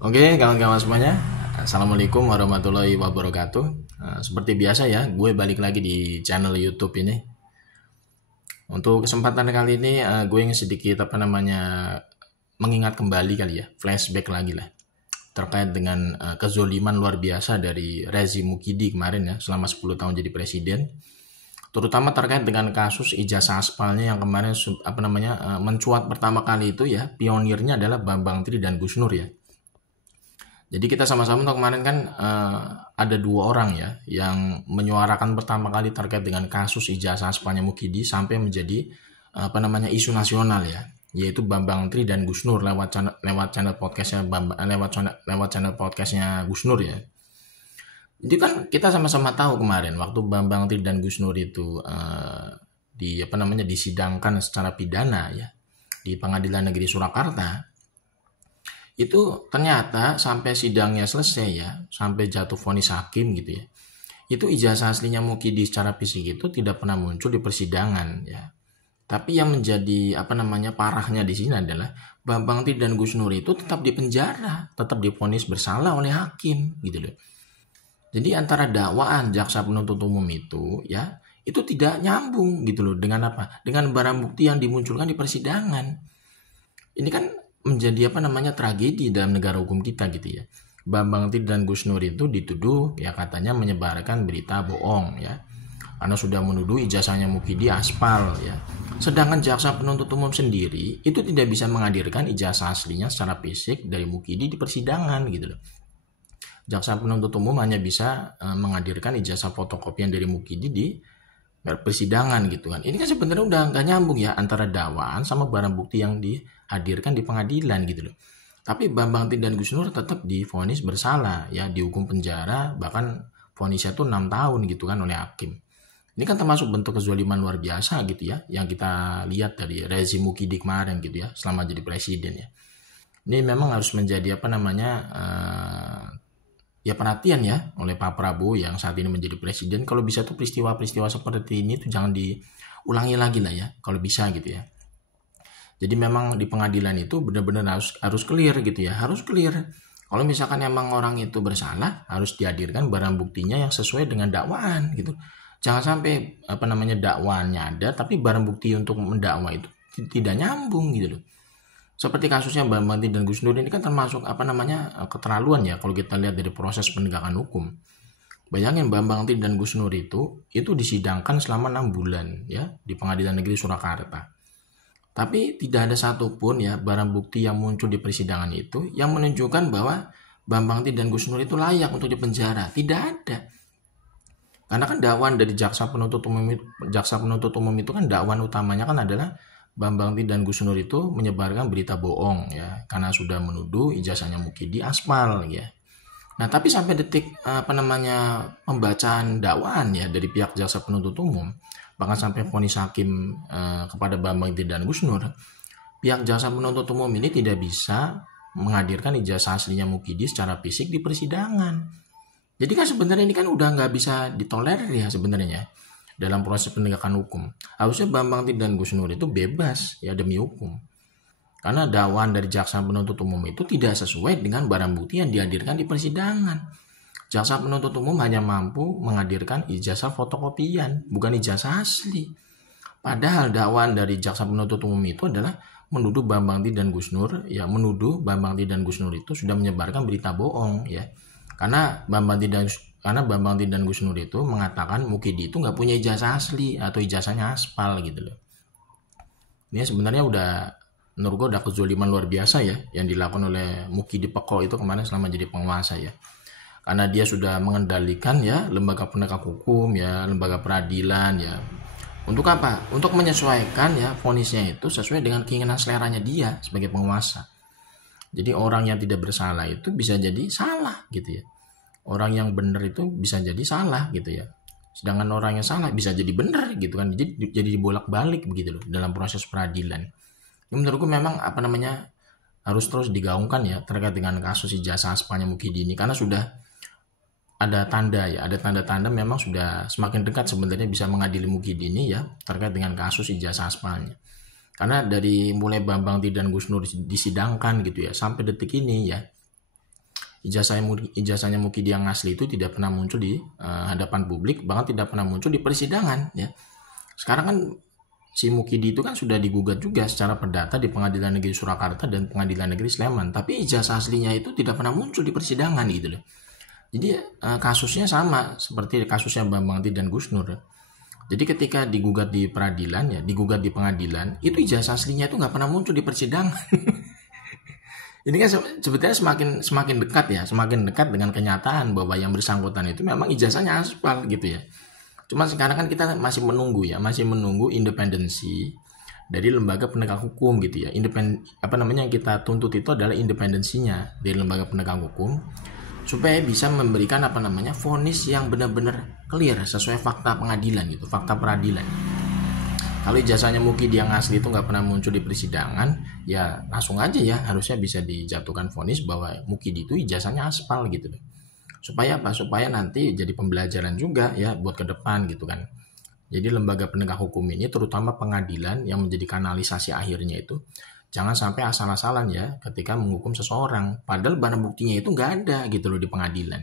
Oke, kawan-kawan semuanya, Assalamualaikum warahmatullahi wabarakatuh. Seperti biasa ya, gue balik lagi di channel YouTube ini. Untuk kesempatan kali ini, gue ingin sedikit mengingat kembali kali ya, flashback lagi lah, terkait dengan kezoliman luar biasa dari rezim Mukidi kemarin ya, selama 10 tahun jadi presiden. Terutama terkait dengan kasus ijazah aspalnya yang kemarin mencuat pertama kali itu ya, pionirnya adalah Bambang Tri dan Gus Nur ya. Jadi kita sama-sama tahu kemarin kan ada dua orang ya yang menyuarakan pertama kali terkait dengan kasus ijazah aspalnya Mukidi sampai menjadi isu nasional ya, yaitu Bambang Tri dan Gus Nur lewat channel podcastnya Gus Nur ya. Jadi kan kita sama-sama tahu kemarin waktu Bambang Tri dan Gus Nur itu disidangkan secara pidana ya di Pengadilan Negeri Surakarta. Itu ternyata sampai sidangnya selesai ya, sampai jatuh vonis hakim gitu ya, itu ijazah aslinya Mukidi secara fisik itu tidak pernah muncul di persidangan ya. Tapi yang menjadi parahnya di sini adalah Bambang Tri dan Gus Nur itu tetap dipenjara, tetap divonis bersalah oleh hakim gitu loh. Jadi antara dakwaan jaksa penuntut umum itu ya, itu tidak nyambung gitu loh dengan dengan barang bukti yang dimunculkan di persidangan. Ini kan menjadi tragedi dalam negara hukum kita gitu ya. Bambang Tri dan Gus Nur itu dituduh ya katanya menyebarkan berita bohong ya, karena sudah menuduh ijazahnya Mukidi aspal ya. Sedangkan jaksa penuntut umum sendiri itu tidak bisa menghadirkan ijazah aslinya secara fisik dari Mukidi di persidangan gitu loh. Jaksa penuntut umum hanya bisa menghadirkan ijazah fotokopian dari Mukidi di persidangan gitu kan. Ini kan sebenarnya udah nggak nyambung ya antara dakwaan sama barang bukti yang dihadirkan di pengadilan gitu loh. Tapi Bambang Tri dan Gus Nur tetap divonis bersalah ya, dihukum penjara, bahkan vonisnya tuh 6 tahun gitu kan oleh hakim. Ini kan termasuk bentuk kezaliman luar biasa gitu ya, yang kita lihat dari rezim Mukidi kemarin gitu ya, selama jadi presiden ya. Ini memang harus menjadi perhatian ya oleh Pak Prabowo yang saat ini menjadi presiden. Kalau bisa tuh peristiwa-peristiwa seperti ini tuh jangan diulangi lagi lah ya, kalau bisa gitu ya. Jadi memang di pengadilan itu benar-benar harus clear gitu ya, harus clear. Kalau misalkan emang orang itu bersalah, harus dihadirkan barang buktinya yang sesuai dengan dakwaan gitu. Jangan sampai dakwaannya ada tapi barang bukti untuk mendakwa itu tidak nyambung gitu loh. Seperti kasusnya Bambang Tri dan Gus Nur ini kan termasuk keterlaluan ya kalau kita lihat dari proses penegakan hukum. Bayangin Bambang Tri dan Gus Nur itu disidangkan selama 6 bulan ya di Pengadilan Negeri Surakarta. Tapi tidak ada satupun ya barang bukti yang muncul di persidangan itu yang menunjukkan bahwa Bambang Tri dan Gus Nur itu layak untuk dipenjara. Tidak ada. Karena kan dakwaan dari jaksa penuntut umum itu kan dakwaan utamanya kan adalah Bambang Tri dan Gus Nur itu menyebarkan berita bohong ya, karena sudah menuduh ijazahnya Mukidi aspal ya. Nah, tapi sampai detik pembacaan dakwaan ya dari pihak jaksa penuntut umum, bahkan sampai vonis hakim kepada Bambang Tri dan Gus Nur, pihak jaksa penuntut umum ini tidak bisa menghadirkan ijazah aslinya Mukidi secara fisik di persidangan. Jadi kan sebenarnya ini kan udah nggak bisa ditolerir ya sebenarnya dalam proses penegakan hukum. Harusnya Bambang Tri dan Gus Nur itu bebas ya demi hukum. Karena dakwaan dari jaksa penuntut umum itu tidak sesuai dengan barang bukti yang dihadirkan di persidangan. Jaksa penuntut umum hanya mampu menghadirkan ijazah fotokopian, bukan ijazah asli. Padahal dakwaan dari jaksa penuntut umum itu adalah menuduh Bambang Tri dan Gus Nur itu sudah menyebarkan berita bohong ya. Karena Bambang Tri dan Gus Nur itu mengatakan Mukidi itu nggak punya ijazah asli atau ijazahnya aspal gitu loh. Ini sebenarnya menurut gue udah kezoliman luar biasa ya yang dilakukan oleh Mukidi Peko itu kemarin selama jadi penguasa ya. Karena dia sudah mengendalikan ya lembaga penegak hukum ya, lembaga peradilan ya. Untuk apa? Untuk menyesuaikan ya vonisnya itu sesuai dengan keinginan seleranya dia sebagai penguasa. Jadi orang yang tidak bersalah itu bisa jadi salah gitu ya. Orang yang benar itu bisa jadi salah gitu ya. Sedangkan orang yang salah bisa jadi benar gitu kan. Jadi dibolak-balik begitu loh dalam proses peradilan. Ini menurutku memang harus terus digaungkan ya terkait dengan kasus ijazah aspalnya Mukidi ini, karena sudah ada tanda-tanda memang sudah semakin dekat sebenarnya bisa mengadili Mukidi ini ya terkait dengan kasus ijazah aspalnya. Karena dari mulai Bambang Tri dan Gus Nur disidangkan gitu ya sampai detik ini ya, ijazahnya Mukidi yang asli itu tidak pernah muncul di hadapan publik, bahkan tidak pernah muncul di persidangan ya. Sekarang kan si Mukidi itu kan sudah digugat juga secara perdata di Pengadilan Negeri Surakarta dan Pengadilan Negeri Sleman, tapi ijazah aslinya itu tidak pernah muncul di persidangan gitu loh. Jadi kasusnya sama seperti kasusnya Bambang Ti dan Gus Nur. Jadi ketika digugat di peradilan ya, digugat di pengadilan, itu ijazah aslinya itu nggak pernah muncul di persidangan. Ini kan sebetulnya semakin dekat ya, semakin dekat dengan kenyataan bahwa yang bersangkutan itu memang ijazahnya aspal gitu ya. Cuma sekarang kan kita masih menunggu ya, masih menunggu independensi dari lembaga penegak hukum gitu ya. Yang kita tuntut itu adalah independensinya dari lembaga penegak hukum supaya bisa memberikan vonis yang benar-benar clear sesuai fakta pengadilan gitu, fakta peradilan. Kalau ijazahnya Mukidi yang asli itu nggak pernah muncul di persidangan, ya langsung aja ya harusnya bisa dijatuhkan vonis bahwa Mukidi itu ijazahnya aspal gitu. Supaya apa? Supaya nanti jadi pembelajaran juga ya buat ke depan gitu kan. Jadi lembaga penegak hukum ini terutama pengadilan yang menjadi kanalisasi akhirnya itu jangan sampai asal-asalan ya ketika menghukum seseorang. Padahal barang buktinya itu nggak ada gitu loh di pengadilan.